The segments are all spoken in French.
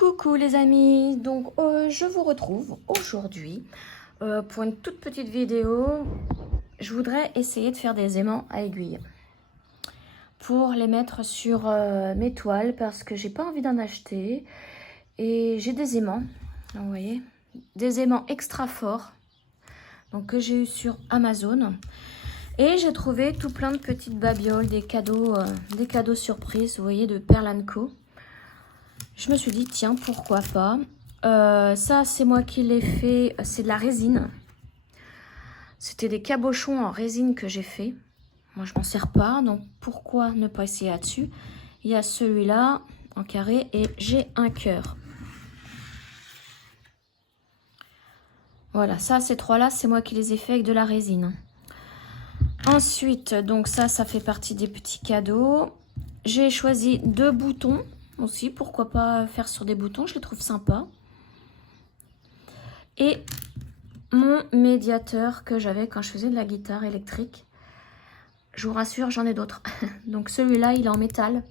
Coucou les amis, donc je vous retrouve aujourd'hui pour une toute petite vidéo. Je voudrais essayer de faire des aimants à aiguille pour les mettre sur mes toiles parce que j'ai pas envie d'en acheter et j'ai des aimants, donc, vous voyez, des aimants extra forts donc que j'ai eu sur Amazon et j'ai trouvé tout plein de petites babioles, des cadeaux surprises, vous voyez, de Perle & Co. Je me suis dit, tiens, pourquoi pas. Ça, c'est moi qui l'ai fait. C'est de la résine. C'était des cabochons en résine que j'ai fait. Moi, je m'en sers pas, donc pourquoi ne pas essayer là-dessus? Il y a celui-là en carré et j'ai un cœur. Voilà, ça, ces trois-là, c'est moi qui les ai fait avec de la résine. Ensuite, donc ça fait partie des petits cadeaux. J'ai choisi 2 boutons. Aussi, pourquoi pas faire sur des boutons, je les trouve sympas. Et mon médiateur que j'avais quand je faisais de la guitare électrique. Je vous rassure, j'en ai d'autres. Donc celui-là, il est en métal.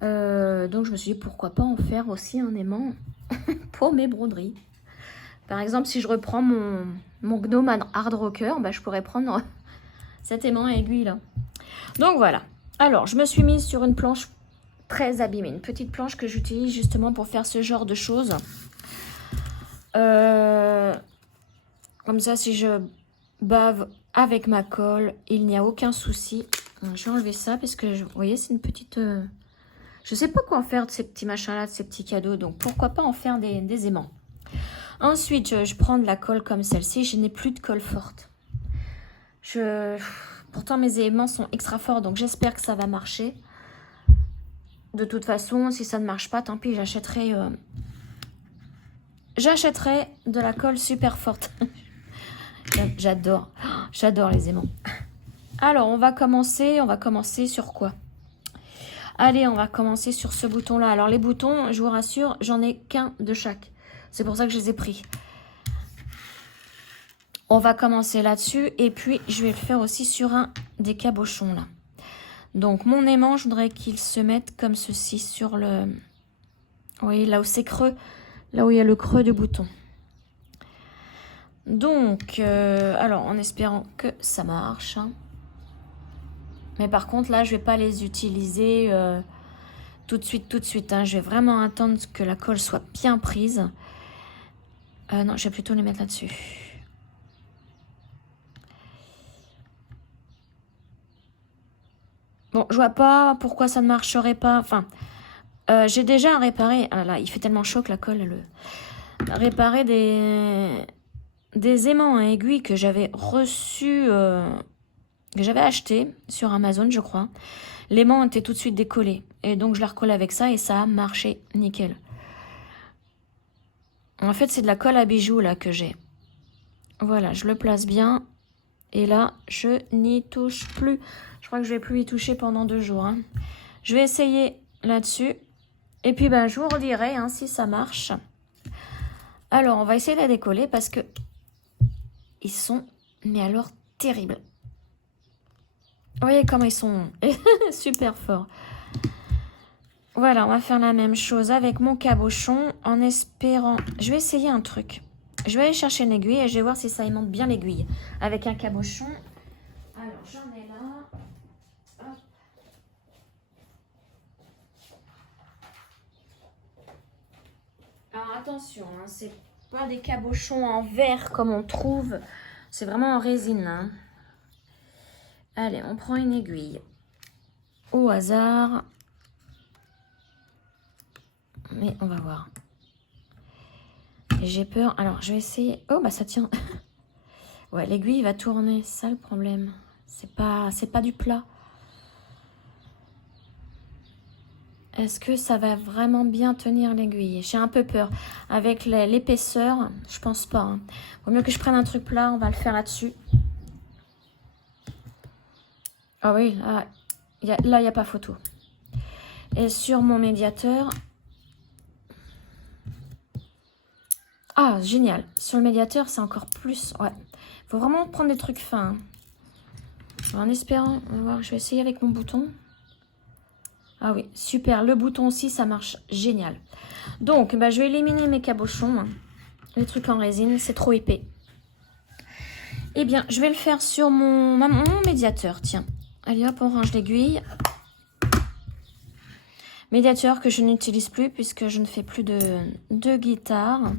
Donc je me suis dit, pourquoi pas en faire aussi un aimant pour mes broderies. Par exemple, si je reprends mon gnome hard rocker, bah, je pourrais prendre cet aimant à aiguille là. Donc voilà. Alors, je me suis mise sur une planche très abîmée, une petite planche que j'utilise justement pour faire ce genre de choses. Comme ça, si je bave avec ma colle, il n'y a aucun souci. Je vais enlever ça parce que, vous voyez, c'est une petite... Je sais pas quoi en faire de ces petits machins-là, de ces petits cadeaux. Donc, pourquoi pas en faire des aimants. Ensuite, je prends de la colle comme celle-ci. Je n'ai plus de colle forte. Pourtant, mes aimants sont extra forts, donc j'espère que ça va marcher. De toute façon, si ça ne marche pas, tant pis, j'achèterai de la colle super forte. J'adore les aimants. Alors, on va commencer sur quoi? Allez, on va commencer sur ce bouton-là. Alors, les boutons, je vous rassure, j'en ai qu'un de chaque. C'est pour ça que je les ai pris. On va commencer là-dessus et puis je vais le faire aussi sur un des cabochons là. Donc mon aimant, je voudrais qu'il se mette comme ceci sur le... Vous voyez, là où c'est creux, là où il y a le creux du bouton. Donc, alors en espérant que ça marche. Hein. Mais par contre là, je vais pas les utiliser tout de suite. Hein. Je vais vraiment attendre que la colle soit bien prise. Non, je vais plutôt les mettre là-dessus. Bon, je vois pas pourquoi ça ne marcherait pas. Enfin, j'ai déjà réparé... Ah là, il fait tellement chaud que la colle, réparé des aimants à aiguille que j'avais reçus, que j'avais acheté sur Amazon, je crois. L'aimant était tout de suite décollé. Et donc, je l'ai recollé avec ça et ça a marché nickel. En fait, c'est de la colle à bijoux, là, que j'ai. Voilà, je le place bien. Et là, je n'y touche plus. Je crois que je vais plus y toucher pendant 2 jours. Hein. Je vais essayer là-dessus. Et puis, ben, je vous redirai hein, si ça marche. Alors, on va essayer de la décoller parce que ils sont, mais alors, terribles. Vous voyez comment ils sont super forts. Voilà, on va faire la même chose avec mon cabochon en espérant... Je vais essayer un truc. Je vais aller chercher une aiguille et je vais voir si ça aimante bien l'aiguille. Avec un cabochon. Alors, j'en ai là. Hop. Alors, attention, hein, c'est pas des cabochons en verre comme on trouve. C'est vraiment en résine. Hein. Allez, on prend une aiguille. Au hasard. Mais on va voir. J'ai peur. Alors, je vais essayer. Oh, bah ça tient. Ouais, l'aiguille va tourner. C'est ça le problème. C'est pas du plat. Est-ce que ça va vraiment bien tenir l'aiguille? J'ai un peu peur. Avec l'épaisseur, je pense pas. Hein. Vaut mieux que je prenne un truc plat. On va le faire là-dessus. Ah oui, là, il n'y a pas photo. Et sur mon médiateur... Ah, génial. Sur le médiateur, c'est encore plus... Ouais. Faut vraiment prendre des trucs fins. En espérant... On va voir, je vais essayer avec mon bouton. Ah oui, super. Le bouton aussi, ça marche génial. Donc, bah, je vais éliminer mes cabochons. Les trucs en résine, c'est trop épais. Eh bien, je vais le faire sur mon médiateur, tiens. Allez hop, on range l'aiguille. Médiateur que je n'utilise plus puisque je ne fais plus de guitare.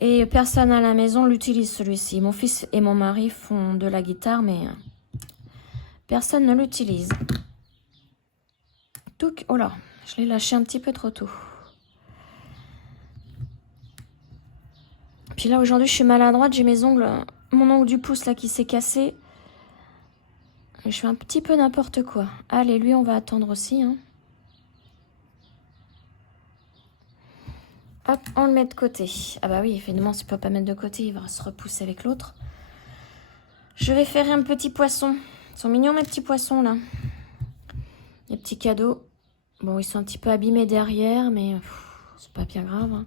Et personne à la maison l'utilise celui-ci. Mon fils et mon mari font de la guitare, mais personne ne l'utilise. Oh là, je l'ai lâché un petit peu trop tôt. Puis là, aujourd'hui, je suis maladroite. J'ai mes ongles, mon ongle du pouce là qui s'est cassé. Et je fais un petit peu n'importe quoi. Allez, lui, on va attendre aussi. Hein. Hop, on le met de côté. Ah bah oui, évidemment, si tu peux pas mettre de côté, il va se repousser avec l'autre. Je vais faire un petit poisson. Ils sont mignons, mes petits poissons, là. Les petits cadeaux. Bon, ils sont un petit peu abîmés derrière, mais c'est pas bien grave. Hein.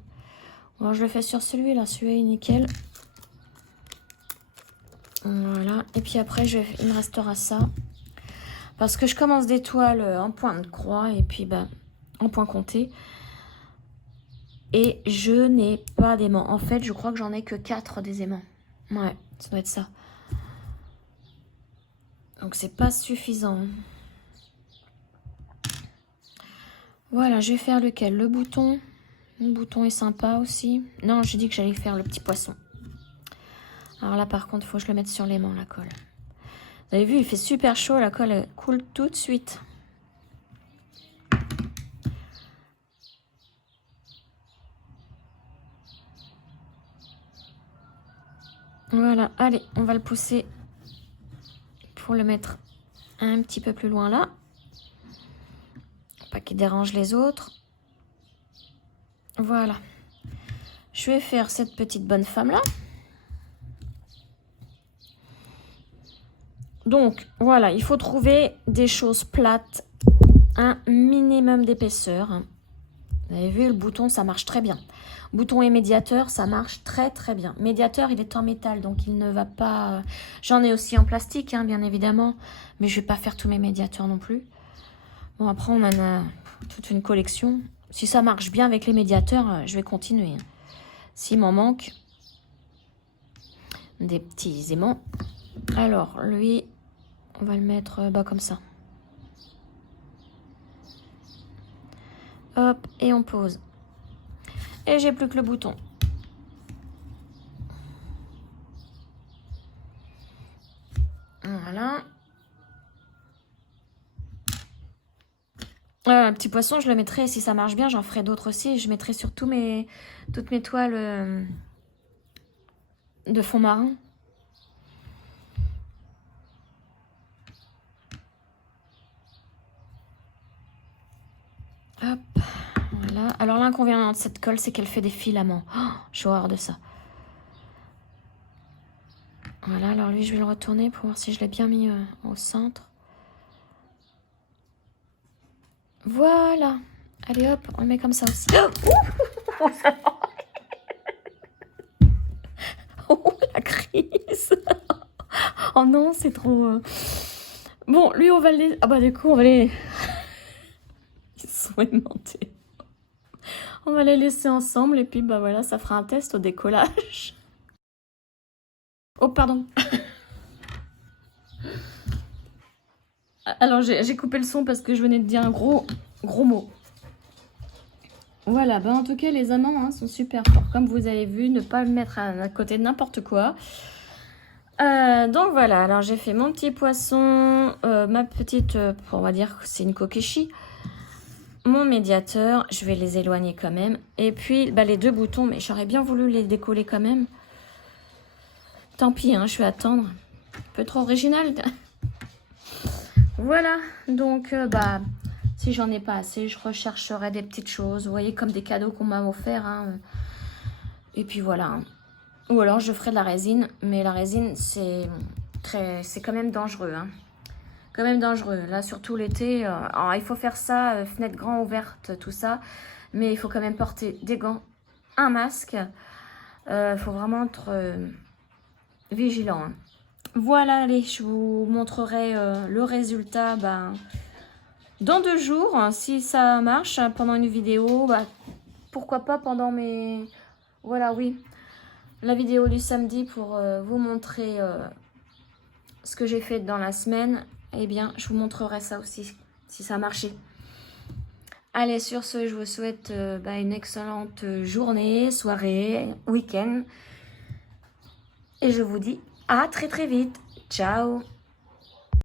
Bon, je le fais sur celui-là. Celui-là est nickel. Voilà. Et puis après, il me restera ça. Parce que je commence des toiles en point de croix et puis bah, en point compté. Et je n'ai pas d'aimant. En fait, je crois que j'en ai que 4 des aimants. Ouais, ça doit être ça. Donc, c'est pas suffisant. Voilà, je vais faire lequel? Le bouton. Le bouton est sympa aussi. Non, j'ai dit que j'allais faire le petit poisson. Alors là, par contre, il faut que je le mette sur l'aimant, la colle. Vous avez vu, il fait super chaud. La colle elle coule tout de suite. Voilà, allez, on va le pousser pour le mettre un petit peu plus loin là. Pas qu'il dérange les autres. Voilà. Je vais faire cette petite bonne femme là. Donc, voilà, il faut trouver des choses plates, un minimum d'épaisseur. Vous avez vu, le bouton, ça marche très bien. Bouton et médiateur, ça marche très très bien. Médiateur, il est en métal, donc il ne va pas... J'en ai aussi en plastique, hein, bien évidemment, mais je ne vais pas faire tous mes médiateurs non plus. Bon, après, on en a toute une collection. Si ça marche bien avec les médiateurs, je vais continuer. S'il m'en manque des petits aimants. Alors, lui, on va le mettre comme ça. Hop, et on pose. Et j'ai plus que le bouton. Voilà. Un petit poisson, je le mettrai, si ça marche bien, j'en ferai d'autres aussi. Je mettrai sur toutes mes toiles de fond marin. Hop, voilà. Alors l'inconvénient de cette colle, c'est qu'elle fait des filaments. Oh, j'ai horreur de ça. Voilà, alors lui, je vais le retourner pour voir si je l'ai bien mis au centre. Voilà. Allez hop, on le met comme ça aussi. Oh, la crise. Oh non, c'est trop... Bon, lui, on va les... Ah bah du coup, on va les... Ils sont aimantés. On va les laisser ensemble et puis bah voilà, ça fera un test au décollage. Oh, pardon. Alors, j'ai coupé le son parce que je venais de dire un gros mot. Voilà, bah en tout cas, les amants hein, sont super forts. Comme vous avez vu, ne pas le mettre à côté de n'importe quoi. Donc voilà, alors j'ai fait mon petit poisson, ma petite, on va dire que c'est une kokeshi. Mon médiateur, je vais les éloigner quand même. Et puis, bah, les deux boutons, mais j'aurais bien voulu les décoller quand même. Tant pis, hein, je vais attendre. Un peu trop original. Voilà, donc bah si j'en ai pas assez, je rechercherai des petites choses, vous voyez, comme des cadeaux qu'on m'a offert. Hein. Et puis voilà. Hein. Ou alors je ferai de la résine, mais la résine c'est quand même dangereux. Hein. Quand même dangereux. Là, surtout l'été, il faut faire ça, fenêtre grand ouverte, tout ça. Mais il faut quand même porter des gants, un masque. Il faut vraiment être vigilant. Hein. Voilà, allez, je vous montrerai le résultat dans 2 jours, si ça marche pendant une vidéo, bah, pourquoi pas pendant mes... Voilà, oui. La vidéo du samedi pour vous montrer ce que j'ai fait dans la semaine. Eh bien, je vous montrerai ça aussi, si ça a marché. Allez, sur ce, je vous souhaite une excellente journée, soirée, week-end. Et je vous dis à très très vite. Ciao!